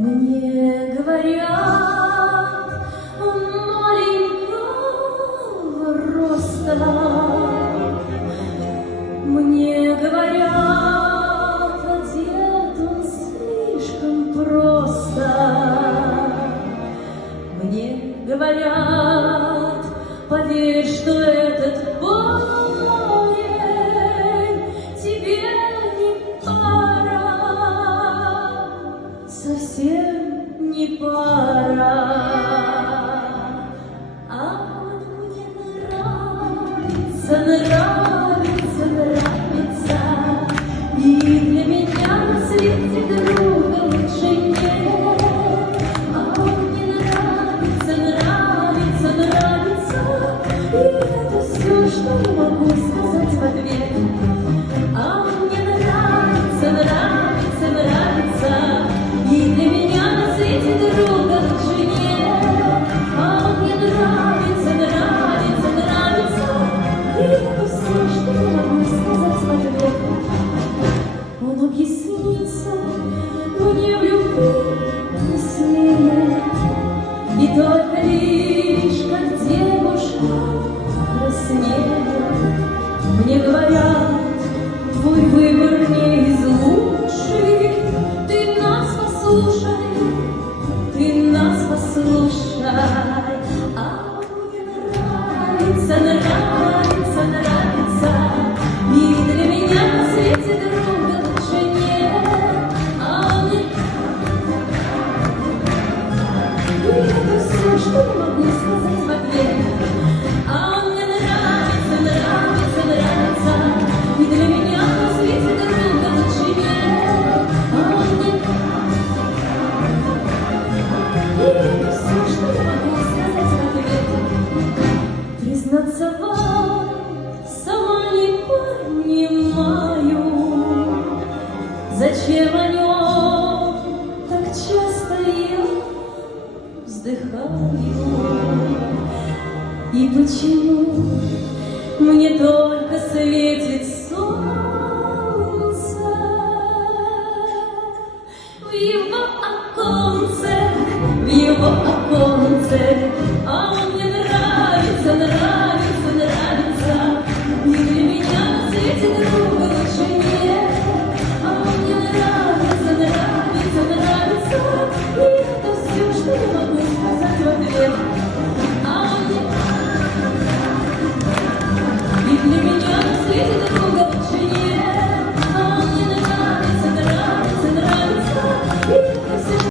Мне говорят, он маленького роста. Мне говорят, одет он слишком просто. Мне говорят, поверь, что этот парень тебе не пара, совсем не пара. А он мне нравится, нравится, нравится, и для меня на свете друга лучше нет. А он мне нравится, нравится, нравится, и это все, что я могу сказать в ответ. А он мне нравится, нравится, нравится, и для меня на свете друга лучше нет. А он мне нравится, нравится, нравится, и это все, что я могу сказать в ответ. Он объяснится мне в любви не смеет, и только лишь как девушка краснеет. Мне говорят, твой выбор не из лучших, ты нас послушай, ты нас послушай. А мне нравится, нравится, нравится, и для меня на свете друга лучше нет. А мне и это все, что я могу сказать в ответ. А мне нравится, нравится, нравится, и для меня на свете друга лучше нет. А мне и это все, что я могу сказать в ответ. Признаться вам, сама не понимаю, зачем о нем так часто я вздыхаю, и почему мне только светит солнце в его оконце, в его оконце.